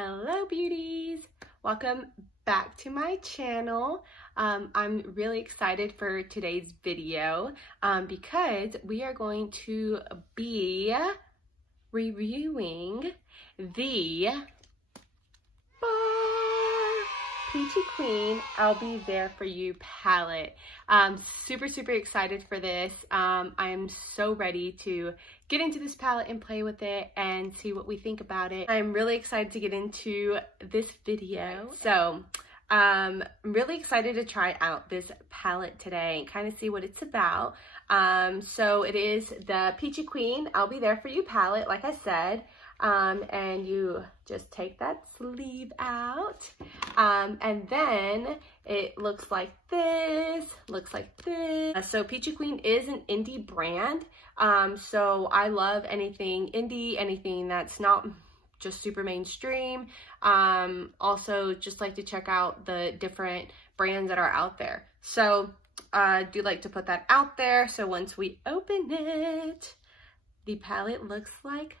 Hello beauties, welcome back to my channel. I'm really excited for today's video because we are going to be reviewing the Peachy Queen I'll Be There For You palette. Super excited for this. I am so ready to get into this palette and play with it and see what we think about it. I'm really excited to get into this video. So I'm really excited to try out this palette today and kind of see what it's about. So it is the Peachy Queen I'll Be There For You palette, like I said. And you just take that sleeve out, and then it looks like this, So Peachy Queen is an indie brand, so I love anything indie, anything that's not just super mainstream. Also just like to check out the different brands that are out there. So I do like to put that out there. So once we open it, the palette looks like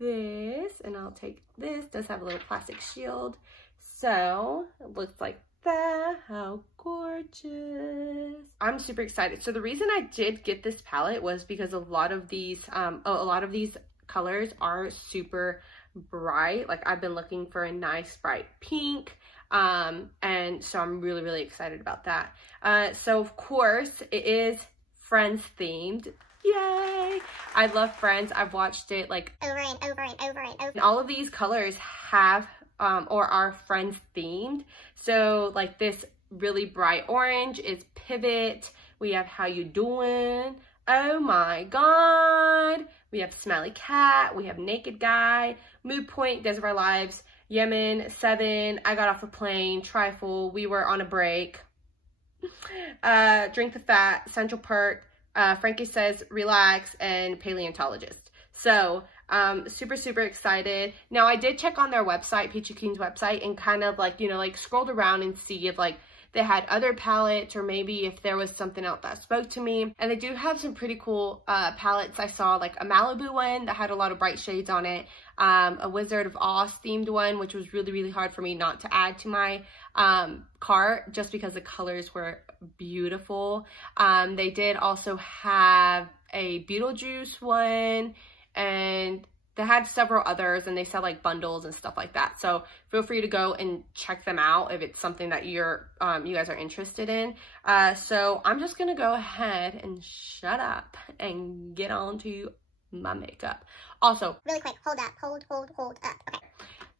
this, and I'll take this. It does have a little plastic shield, so it looks like that. How gorgeous. I'm super excited. So the reason I did get this palette was because a lot of these colors are super bright. Like, I've been looking for a nice bright pink, and so I'm really excited about that. So of course it is Friends themed. Yay! I love Friends. I've watched it like over and over. And all of these colors have or are Friends themed. So like this really bright orange is Pivot. We have How You Doing? Oh my god! We have Smelly Cat. We have Naked Guy. Mood Point, Days of Our Lives. Yemen, 7. I Got Off a Plane. Trifle. We Were on a Break. Drink the Fat. Central Perk. Frankie Says Relax, and Paleontologist. So super excited. Now I did check on their website, Peachy Queen's website, and kind of like, you know, like scrolled around and see if like they had other palettes or maybe if there was something else that spoke to me. And they do have some pretty cool palettes. I saw like a Malibu one that had a lot of bright shades on it, a Wizard of Oz themed one, which was really hard for me not to add to my cart just because the colors were beautiful. They did also have a Beetlejuice one, and they had several others, and they sell like bundles and stuff like that. So feel free to go and check them out if it's something that you guys are interested in. So I'm just gonna go ahead and shut up and get on to my makeup. Also, really quick, hold up. Okay.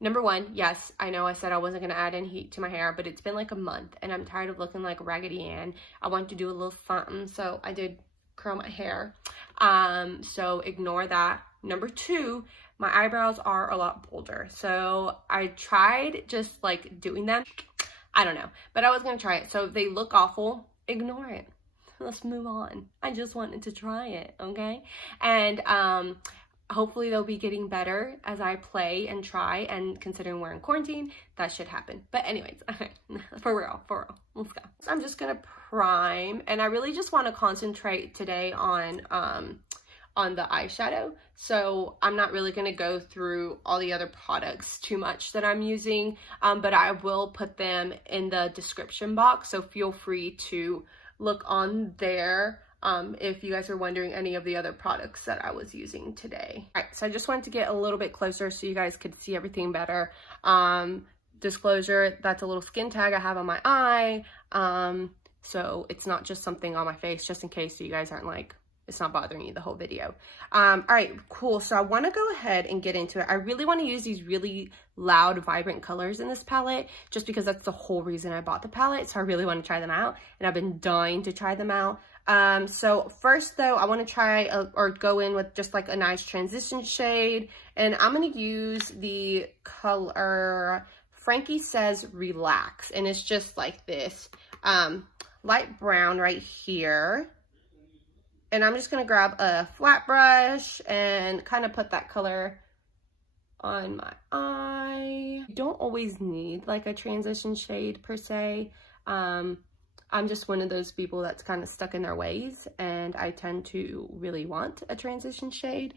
Number one, yes, I know I said I wasn't going to add any heat to my hair, but it's been like a month and I'm tired of looking like Raggedy Ann. I wanted to do a little something, so I did curl my hair. So ignore that. Number two, my eyebrows are a lot bolder. So I tried just like doing them. I don't know, but I was going to try it. So if they look awful, ignore it. Let's move on. I just wanted to try it, okay? And hopefully they'll be getting better as I play and try, and considering we're in quarantine, that should happen. But anyways, okay, for real, let's go. So I'm just gonna prime, and I really just want to concentrate today on the eyeshadow. So I'm not really gonna go through all the other products too much that I'm using, but I will put them in the description box, so feel free to look on there if you guys are wondering any of the other products that I was using today. All right, so I just wanted to get a little bit closer so you guys could see everything better. Disclosure, that's a little skin tag I have on my eye. So it's not just something on my face, just in case so you guys aren't like, it's not bothering you the whole video. All right, cool. So I want to go ahead and get into it. I really want to use these really loud, vibrant colors in this palette, just because that's the whole reason I bought the palette. So I really want to try them out, and I've been dying to try them out. So first though, I want to try or go in with just like a nice transition shade, and I'm going to use the color Frankie Says Relax, and it's just like this light brown right here. And I'm just going to grab a flat brush and kind of put that color on my eye. You don't always need like a transition shade per se. I'm just one of those people that's kind of stuck in their ways, and I tend to really want a transition shade,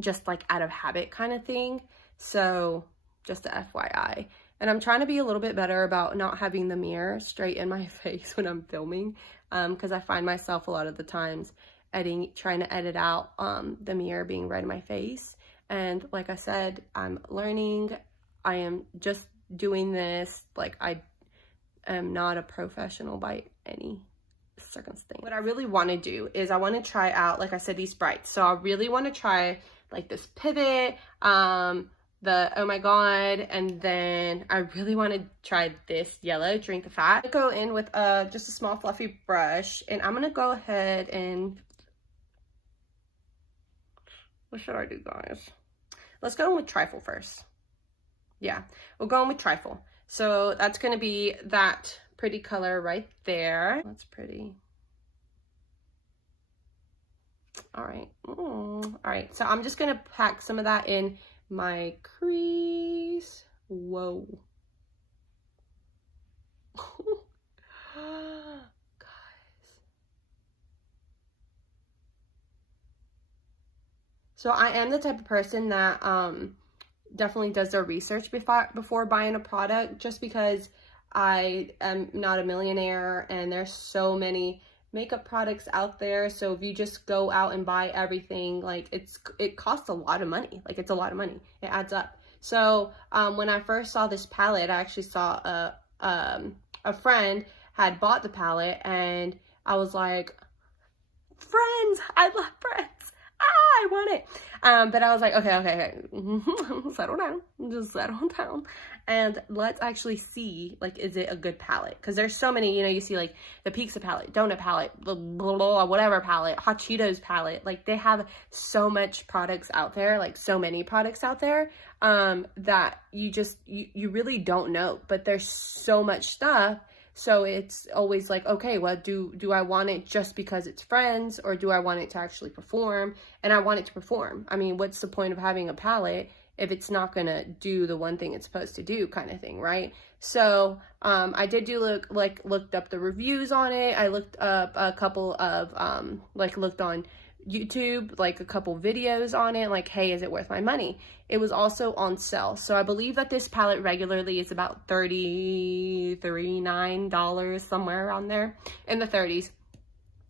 just like out of habit kind of thing. So just a FYI. And I'm trying to be a little bit better about not having the mirror straight in my face when I'm filming, because I find myself a lot of the times trying to edit out the mirror being right in my face. And like I said, I'm learning. I am just doing this. Like, I am not a professional by any circumstance. What I really want to do is I want to try out, like I said, these brights. So I really want to try like this pivot, the oh my god, and then I really want to try this yellow drink of fat. I'm gonna go in with just a small fluffy brush, and I'm gonna go ahead and, what should I do, guys? Let's go in with trifle first. Yeah, we'll go in with trifle. So that's gonna be that pretty color right there. That's pretty. All right. All right, so I'm just gonna pack some of that in my crease. Whoa. Guys. So I am the type of person that definitely does their research before buying a product, just because I am not a millionaire and there's so many makeup products out there. So if you just go out and buy everything, like it costs a lot of money. Like, it's a lot of money. It adds up. So when I first saw this palette, I actually saw a friend had bought the palette, and I was like, friends, I love friends. I want it. But I was like, okay. Settle down. Just settle down. And let's actually see, like, is it a good palette? Because there's so many, you know, you see like the Pizza palette, Donut palette, blah, blah, blah, whatever palette, Hot Cheetos palette. Like, they have so much products out there, like so many products out there, that you really don't know. But there's so much stuff. So it's always like, okay, well, do I want it just because it's friends, or do I want it to actually perform? And I want it to perform. I mean, what's the point of having a palette if it's not gonna do the one thing it's supposed to do, kind of thing, right? So I did looked up the reviews on it. I looked up a couple of looked on YouTube, like a couple videos on it, like, hey, is it worth my money? It was also on sale. So I believe that this palette regularly is about $39, somewhere around there, in the 30s.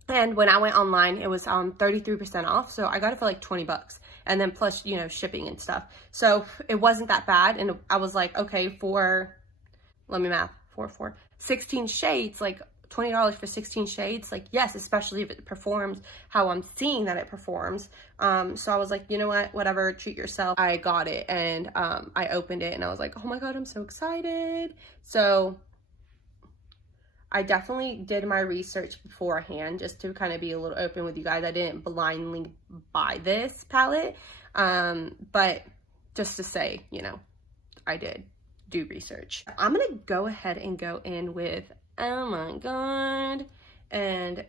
And when I went online, it was 33% off. So I got it for like 20 bucks. And then plus, you know, shipping and stuff. So it wasn't that bad. And I was like, okay, for 16 shades, like $20 for 16 shades, like, yes, especially if it performs how I'm seeing that it performs. So I was like, you know what, whatever, treat yourself. I got it, and I opened it, and I was like, oh my god, I'm so excited. So I definitely did my research beforehand, just to kind of be a little open with you guys. I didn't blindly buy this palette, but just to say, you know, I did do research. I'm gonna go ahead and go in with, oh my god, and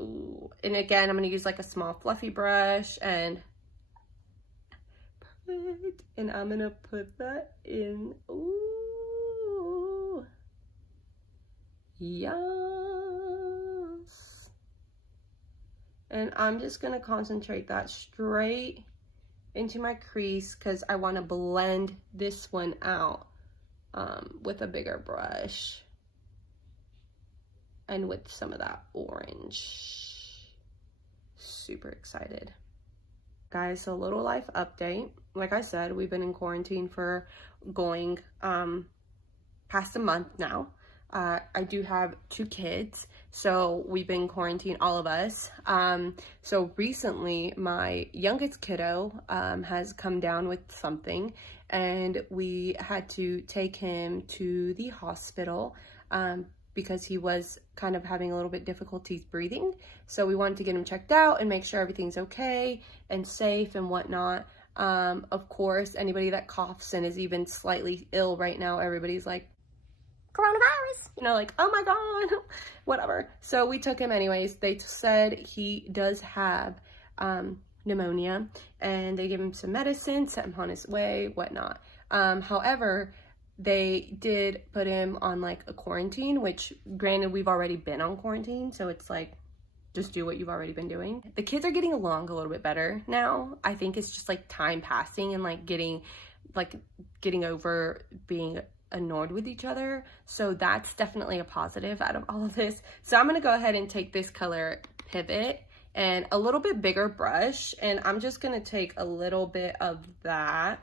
ooh, and again, I'm gonna use like a small fluffy brush, and perfect, and I'm gonna put that in. Ooh, yes. And I'm just gonna concentrate that straight into my crease, because I want to blend this one out with a bigger brush and with some of that orange. Super excited. Guys, so little life update. Like I said, we've been in quarantine for going past a month now. I do have 2 kids, so we've been quarantined, all of us. So recently, my youngest kiddo has come down with something, and we had to take him to the hospital because he was kind of having a little bit difficulties breathing. So we wanted to get him checked out and make sure everything's okay and safe and whatnot. Of course, anybody that coughs and is even slightly ill right now, everybody's like, coronavirus, you know, like, oh my god, whatever. So we took him anyways. They said he does have pneumonia, and they gave him some medicine, set him on his way, whatnot. However, they did put him on like a quarantine, which granted, we've already been on quarantine, so it's like, just do what you've already been doing. The kids are getting along a little bit better now. I think it's just like time passing and like getting like getting over being annoyed with each other. So that's definitely a positive out of all of this. So I'm going to go ahead and take this color Pivot and a little bit bigger brush, and I'm just going to take a little bit of that.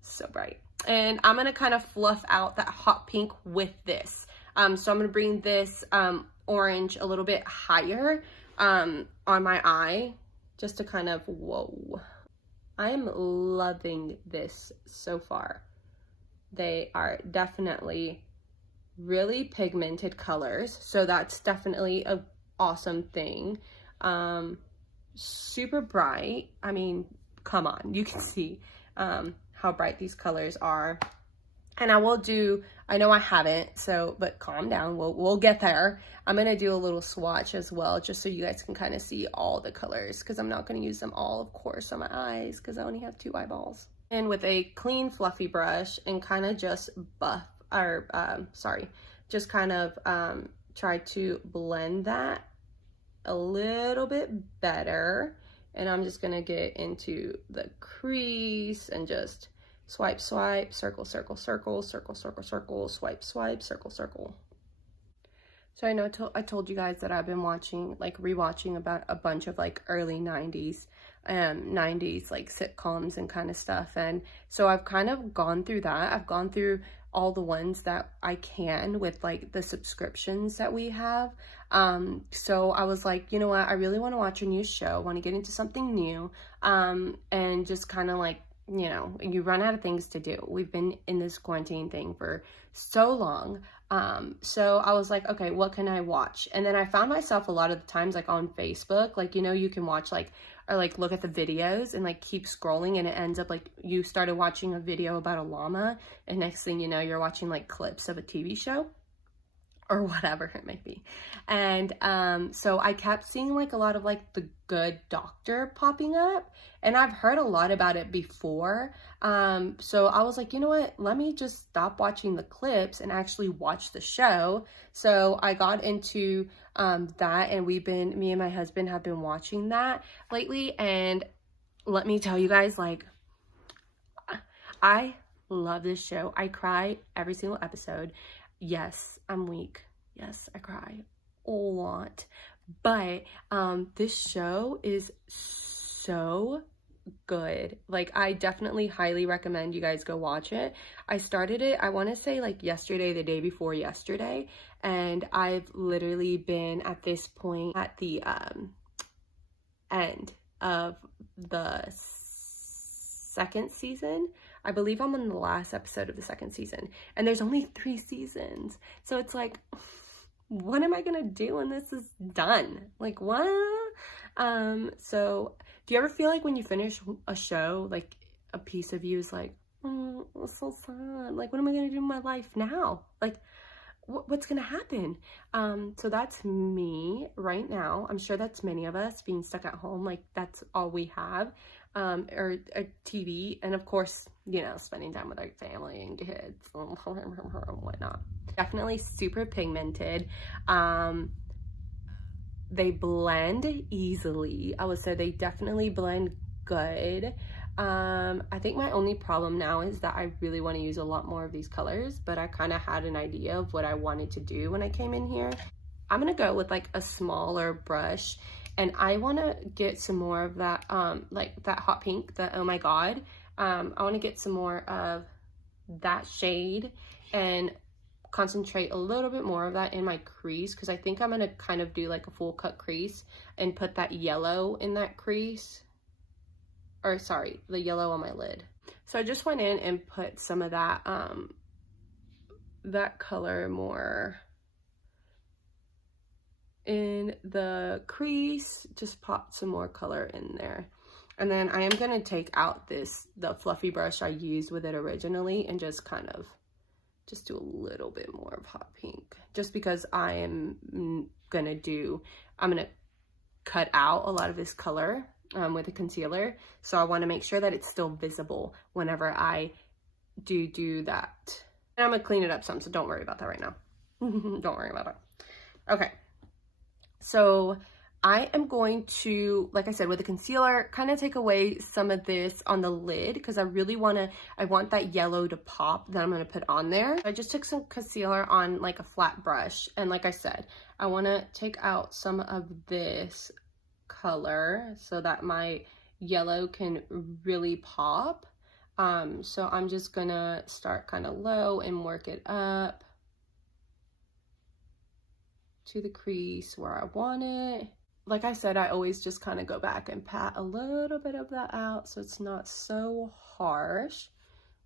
So bright. And I'm going to kind of fluff out that hot pink with this. So I'm going to bring this orange a little bit higher on my eye, just to kind of, whoa. I am loving this so far. They are definitely really pigmented colors, so that's definitely an awesome thing. Super bright. I mean, come on, you can see how bright these colors are. And I will do, I know I haven't, so, but calm down, we'll get there. I'm gonna do a little swatch as well, just so you guys can kind of see all the colors, because I'm not gonna use them all, of course, on my eyes, because I only have 2 eyeballs. And with a clean, fluffy brush, and kind of just just kind of try to blend that a little bit better. And I'm just gonna get into the crease and just swipe, swipe, circle, circle, circle, circle, circle, circle, swipe, swipe, circle, circle. So I know I told you guys that I've been watching, like rewatching about a bunch of like early 90s like sitcoms and kind of stuff. And so I've kind of gone through that. I've gone through all the ones that I can with like the subscriptions that we have. So I was like, you know what, I really want to watch a new show, I want to get into something new, and just kind of like, you know, you run out of things to do. We've been in this quarantine thing for so long. So I was like, okay, what can I watch? And then I found myself a lot of the times like on Facebook, like, you know, you can watch like, or like look at the videos and like keep scrolling, and it ends up like you started watching a video about a llama, and next thing you know, you're watching like clips of a TV show or whatever it may be. And so I kept seeing like a lot of like The Good Doctor popping up, and I've heard a lot about it before. So I was like, you know what, let me just stop watching the clips and actually watch the show. So I got into that, and me and my husband have been watching that lately. And let me tell you guys, like, I love this show. I cry every single episode. Yes, I'm weak. Yes, I cry a lot. But this show is so good. Like, I definitely highly recommend you guys go watch it. I started it, I want to say like yesterday, the day before yesterday, and I've literally been at this point at the end of the second season. I believe I'm on the last episode of the second season, and there's only 3 seasons. So it's like, what am I gonna do when this is done? Like, what? So do you ever feel like when you finish a show, like a piece of you is like, oh, it's so sad. Like, what am I gonna do in my life now? Like, what's gonna happen? So that's me right now. I'm sure that's many of us being stuck at home. Like, that's all we have. Or a TV, and of course, you know, spending time with our family and kids and whatnot. Definitely super pigmented. They blend easily. I would say they definitely blend good. I think my only problem now is that I really want to use a lot more of these colors, but I kind of had an idea of what I wanted to do when I came in here. I'm gonna go with like a smaller brush, and I want to get some more of that, like that hot pink, the Oh My God. I want to get some more of that shade and concentrate a little bit more of that in my crease, because I think I'm going to kind of do like a full cut crease and put that yellow in that crease. Or sorry, the yellow on my lid. So I just went in and put some of that, that color more in the crease, just pop some more color in there. And then I am going to take out the fluffy brush I used with it originally, and just kind of just do a little bit more of hot pink, just because I'm gonna cut out a lot of this color with a concealer. So I want to make sure that it's still visible whenever I do that. And I'm gonna clean it up some, so don't worry about that right now. Don't worry about it. Okay. So I am going to, like I said, with the concealer, kind of take away some of this on the lid because I really I want that yellow to pop that I'm going to put on there. I just took some concealer on like a flat brush. And like I said, I want to take out some of this color so that my yellow can really pop. So I'm just going to start kind of low and work it up to the crease where I want it. Like I said, I always just kind of go back and pat a little bit of that out so it's not so harsh.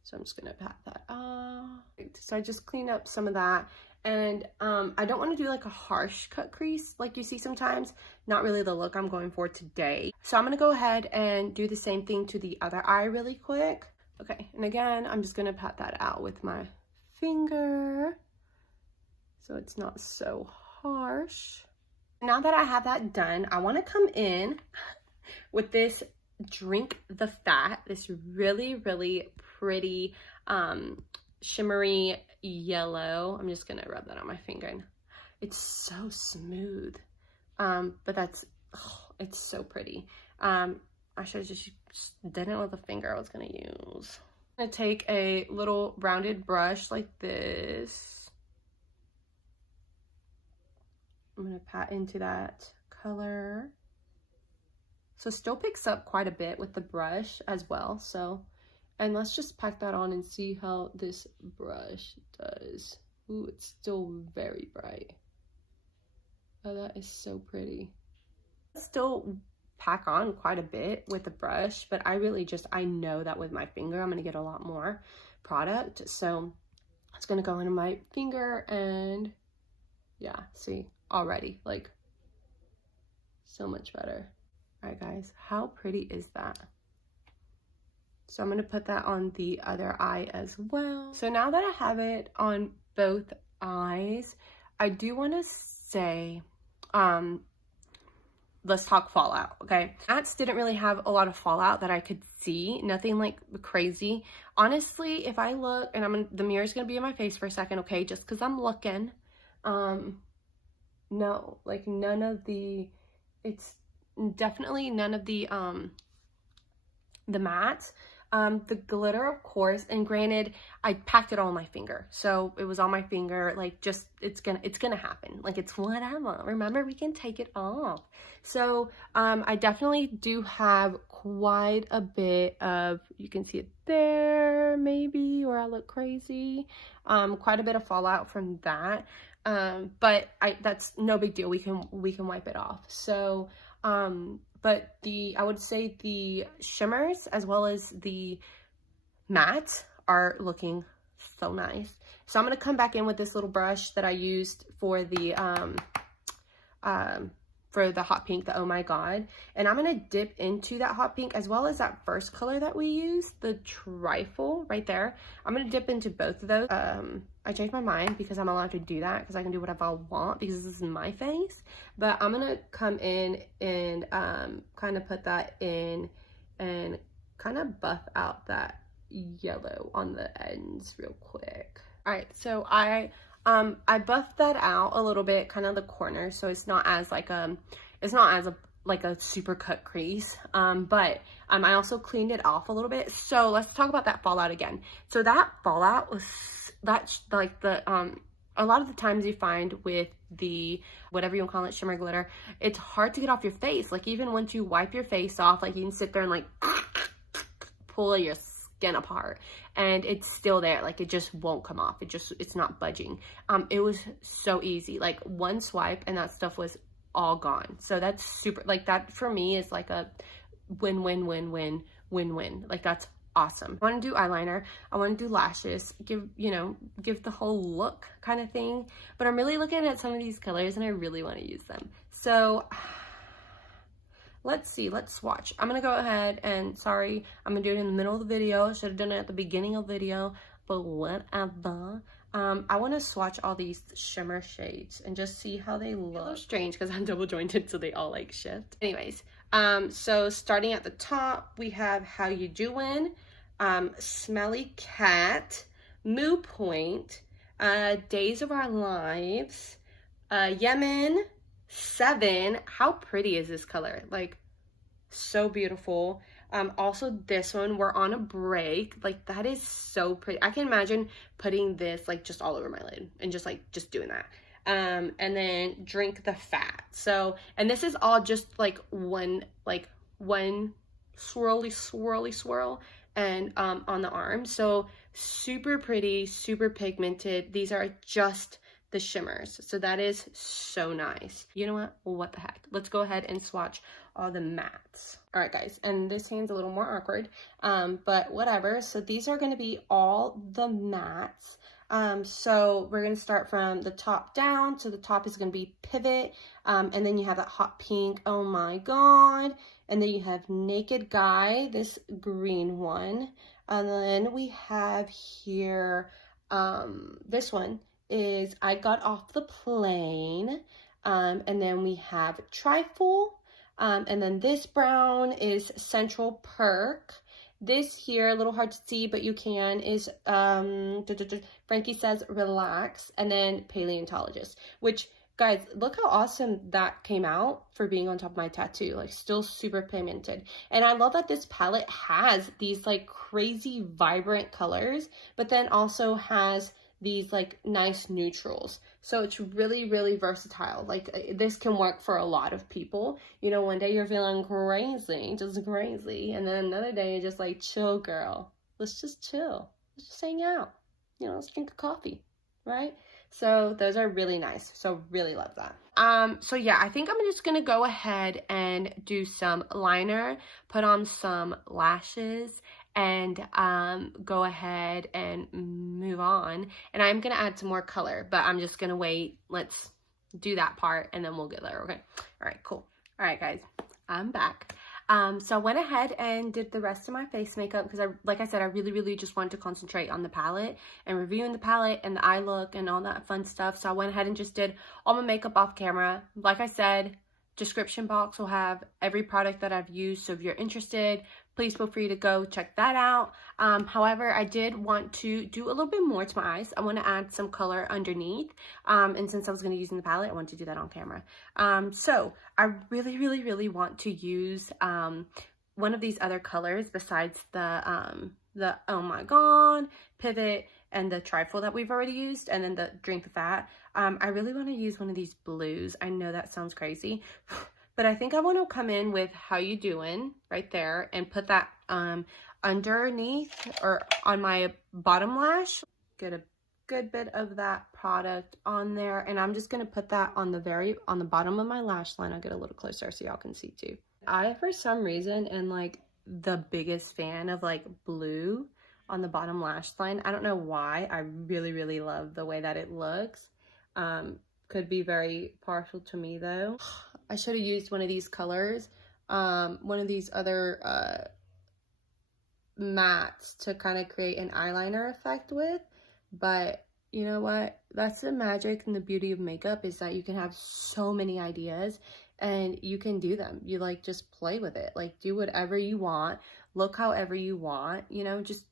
So I'm just gonna pat that off. So I just clean up some of that. And I don't want to do like a harsh cut crease like you see sometimes. Not really the look I'm going for today. So I'm gonna go ahead and do the same thing to the other eye really quick. Okay, and again, I'm just gonna pat that out with my finger so it's not so harsh. Now that I have that done, I want to come in with this Drink the Fat, this really, really pretty shimmery yellow. I'm just gonna rub that on my finger. And it's so smooth, but it's so pretty. I should have just done it with the finger I was gonna use. I'm gonna take a little rounded brush like this. I'm going to pat into that color. So still picks up quite a bit with the brush as well. So, and let's just pack that on and see how this brush does. Ooh, it's still very bright. Oh, that is so pretty. Still pack on quite a bit with the brush, but I know that with my finger, I'm going to get a lot more product. So it's going to go into my finger and yeah, see. Already, like, so much better. All right, guys, how pretty is that? So I'm going to put that on the other eye as well. So now that I have it on both eyes, I do want to say, let's talk fallout, okay? Mats didn't really have a lot of fallout that I could see, nothing like crazy. Honestly, if I look, and the mirror's going to be in my face for a second, okay, just because I'm looking, no, like it's definitely none of the mattes. The glitter, of course, and granted, I packed it all on my finger. So it was on my finger, like just, it's gonna happen. Like it's whatever. Remember, we can take it off. So I definitely do have quite a bit of, you can see it there, maybe, or I look crazy. Quite a bit of fallout from that. But that's no big deal. We can wipe it off. So, but I would say the shimmers as well as the mattes are looking so nice. So I'm going to come back in with this little brush that I used for the hot pink, the Oh My God. And I'm going to dip into that hot pink as well as that first color that we used, the Trifle right there. I'm going to dip into both of those. I changed my mind because I'm allowed to do that because I can do whatever I want because this is my face. But I'm going to come in and kind of put that in and kind of buff out that yellow on the ends real quick. All right, so I buffed that out a little bit, kind of the corner, so it's not as like a super cut crease, but I also cleaned it off a little bit. So let's talk about that fallout again. So that fallout was, that's like the a lot of the times you find with the whatever you want to call it, shimmer glitter, it's hard to get off your face. Like even once you wipe your face off, like you can sit there and like pull your skin apart and it's still there, like it just won't come off. It's not budging. It was so easy, like one swipe and that stuff was all gone. So that's super, like that for me is like a win-win-win-win-win-win. Like that's awesome. I want to do eyeliner, I want to do lashes, give the whole look kind of thing, but I'm really looking at some of these colors and I really want to use them. So let's see, let's swatch. I'm gonna go ahead and, sorry, I'm gonna do it in the middle of the video. I should have done it at the beginning of the video, but whatever. I want to swatch all these shimmer shades and just see how they look. A little strange because I'm double jointed, so they all like shift. Anyways, so starting at the top, we have How You Doin', Smelly Cat, Moo Point, Days of Our Lives, Yemen, 7. How pretty is this color? Like, so beautiful. Also this one, We're on a Break. Like, that is so pretty. I can imagine putting this like just all over my lid and just doing that. And then Drink the Fat. So, and this is all just like one swirly swirl and on the arm. So super pretty, super pigmented. These are just the shimmers, so that is so nice. You know what the heck, let's go ahead and swatch all the mattes. All right guys, and this hand's a little more awkward, but whatever. So these are going to be all the mattes. So we're going to start from the top down. So the top is going to be Pivot, and then you have that hot pink, oh my god, and then you have Naked Guy, this green one, and then we have here this one is I Got Off the Plane, and then we have Trifle, and then this brown is Central Perk. This here, a little hard to see, but you can, is Frankie Says Relax, and then Paleontologist, which, guys, look how awesome that came out for being on top of my tattoo. Like, still super pigmented. And I love that this palette has these like crazy vibrant colors, but then also has these like nice neutrals. So it's really, really versatile. Like, this can work for a lot of people. You know, one day you're feeling crazy, just crazy, and then another day you're just like, chill girl, let's just chill, let's just hang out, you know, let's drink a coffee, right? So those are really nice. So really love that. So yeah, I think I'm just gonna go ahead and do some liner, put on some lashes, and go ahead and move on. And I'm gonna add some more color, but I'm just gonna wait. Let's do that part and then we'll get there. Okay. All right, cool. All right guys, I'm back. So I went ahead and did the rest of my face makeup because like I said, I really just wanted to concentrate on the palette and reviewing the palette and the eye look and all that fun stuff. So I went ahead and just did all my makeup off camera. Like I said, description box will have every product that I've used. So if you're interested, please feel free to go check that out. However, I did want to do a little bit more to my eyes. I want to add some color underneath. And since I was going to use in the palette, I want to do that on camera. So I really want to use one of these other colors besides the Oh My God, Pivot, and the Trifle that we've already used, and then the Drink the Fat. I really want to use one of these blues. I know that sounds crazy, but I think I want to come in with How You Doing right there and put that underneath or on my bottom lash. Get a good bit of that product on there, and I'm just going to put that on the bottom of my lash line. I'll get a little closer so y'all can see too. I, for some reason, am like the biggest fan of like blue on the bottom lash line. I don't know why. I really love the way that it looks. Could be very partial to me though. I should have used one of these colors, one of these other mattes to kind of create an eyeliner effect with, but you know what? That's the magic and the beauty of makeup, is that you can have so many ideas and you can do them. You like just play with it, like do whatever you want, look however you want, you know, just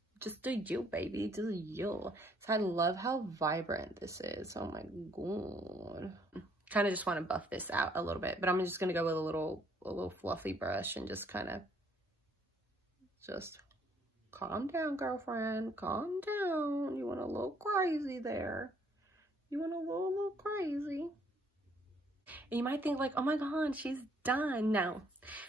do you, baby, do you. So I love how vibrant this is. Oh my god. Kind of just want to buff this out a little bit, but I'm just going to go with a little fluffy brush and just kind of just calm down, girlfriend, calm down. You want a little crazy there. You want a little crazy. And you might think like, oh my god, she's done. No,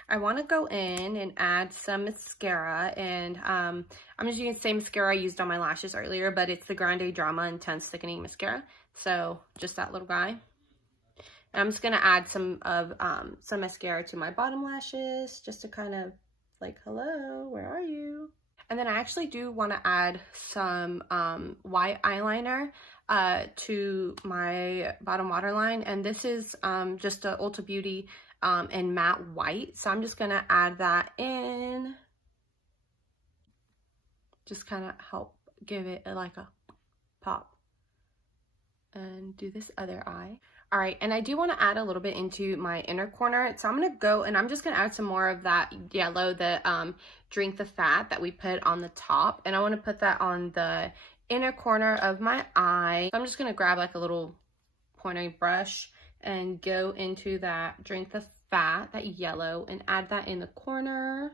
I want to go in and add some mascara, and I'm just using the same mascara I used on my lashes earlier, but it's the Grande Drama Intense Thickening Mascara. So just that little guy. And I'm just going to add some mascara to my bottom lashes just to kind of like, hello, where are you? And then I actually do want to add some white eyeliner to my bottom waterline. And this is just a Ulta Beauty in matte white. So I'm just going to add that in. Just kind of help give it like a pop. And do this other eye. All right, and I do want to add a little bit into my inner corner. So I'm going to go and I'm just going to add some more of that yellow, the Drink the Fat that we put on the top. And I want to put that on the inner corner of my eye. So I'm just going to grab like a little pointy brush and go into that Drink the Fat, that yellow, and add that in the corner.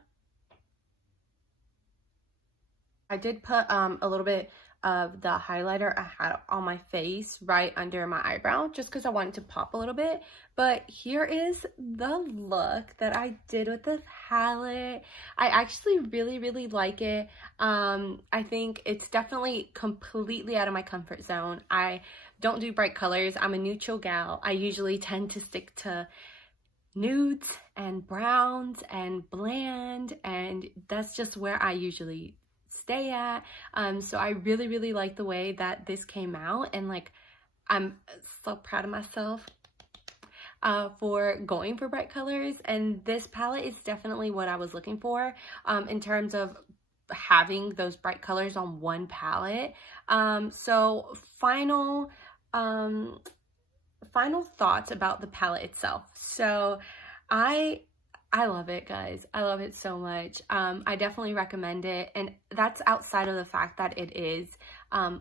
I did put a little bit of the highlighter I had on my face right under my eyebrow just because I wanted to pop a little bit. But here is the look that I did with this palette. I actually really like it. I think it's definitely completely out of my comfort zone. I don't do bright colors. I'm a neutral gal. I usually tend to stick to nudes and browns and bland, and that's just where I usually stay at. So I really like the way that this came out, and like I'm so proud of myself for going for bright colors, and this palette is definitely what I was looking for in terms of having those bright colors on one palette. So final thoughts about the palette itself. So I love it, guys. I love it so much. I definitely recommend it, and that's outside of the fact that it is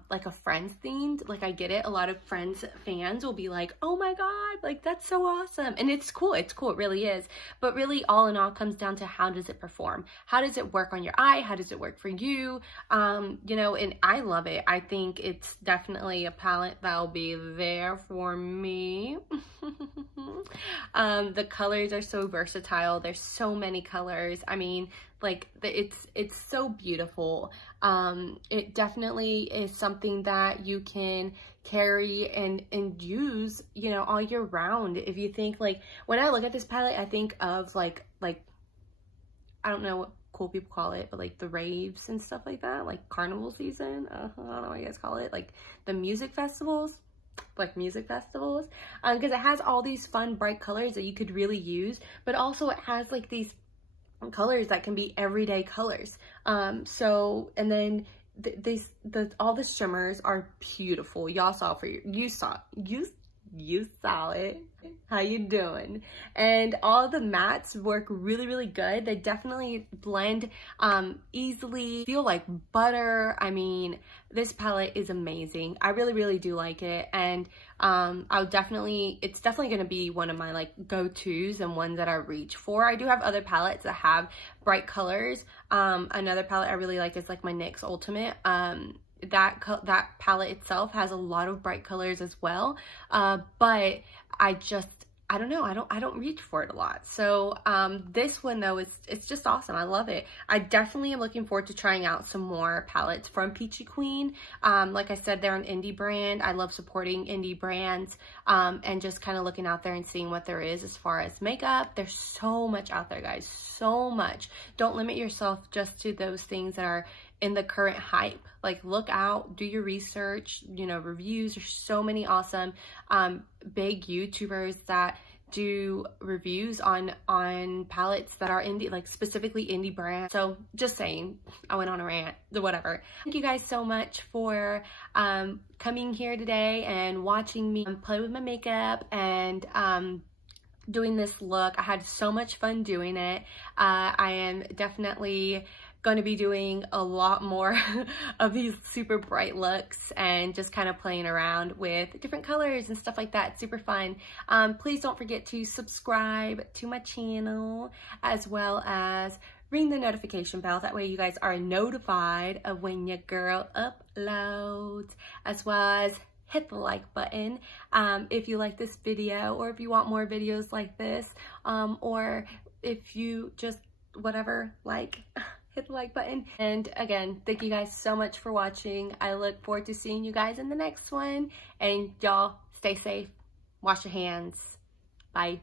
like a Friends themed. Like, I get it, a lot of Friends fans will be like, oh my god, like that's so awesome, and it's cool, it really is. But really, all in all, comes down to how does it perform, how does it work on your eye, how does it work for you, you know. And I love it. I think it's definitely a palette that'll be there for me. The colors are so versatile. There's so many colors. I mean, like, it's so beautiful. It definitely is something that you can carry and use, you know, all year round. If you think, like, when I look at this palette, I think of like I don't know what cool people call it, but like the raves and stuff like that, like carnival season. I don't know what you guys call it, like the music festivals. Because it has all these fun bright colors that you could really use, but also it has like these colors that can be everyday colors. So, and then all the shimmers are beautiful. Y'all saw you saw it. How you doing? And all the mattes work really good. They definitely blend easily, feel like butter. I mean, this palette is amazing. I really do like it, and it's definitely going to be one of my like go-tos and ones that I reach for. I do have other palettes that have bright colors. Another palette I really like is like my NYX Ultimate. That palette itself has a lot of bright colors as well, but I don't know, I don't reach for it a lot. So this one though, it's just awesome. I love it. I definitely am looking forward to trying out some more palettes from Peachy Queen. Like I said, they're an indie brand. I love supporting indie brands, and just kind of looking out there and seeing what there is as far as makeup. There's so much out there, guys, so much. Don't limit yourself just to those things that are in the current hype. Like, look out, do your research, you know, reviews. There's so many awesome big YouTubers that do reviews on palettes that are indie, like specifically indie brands. So just saying, I went on a rant, whatever. Thank you guys so much for coming here today and watching me play with my makeup and doing this look. I had so much fun doing it. I am definitely going to be doing a lot more of these super bright looks and just kind of playing around with different colors and stuff like that. It's super fun. Please don't forget to subscribe to my channel, as well as ring the notification bell. That way you guys are notified of when your girl uploads, as well as hit the like button if you like this video, or if you want more videos like this, or if you just whatever, like, hit the like button. And again, thank you guys so much for watching. I look forward to seeing you guys in the next one, and y'all stay safe, wash your hands, bye.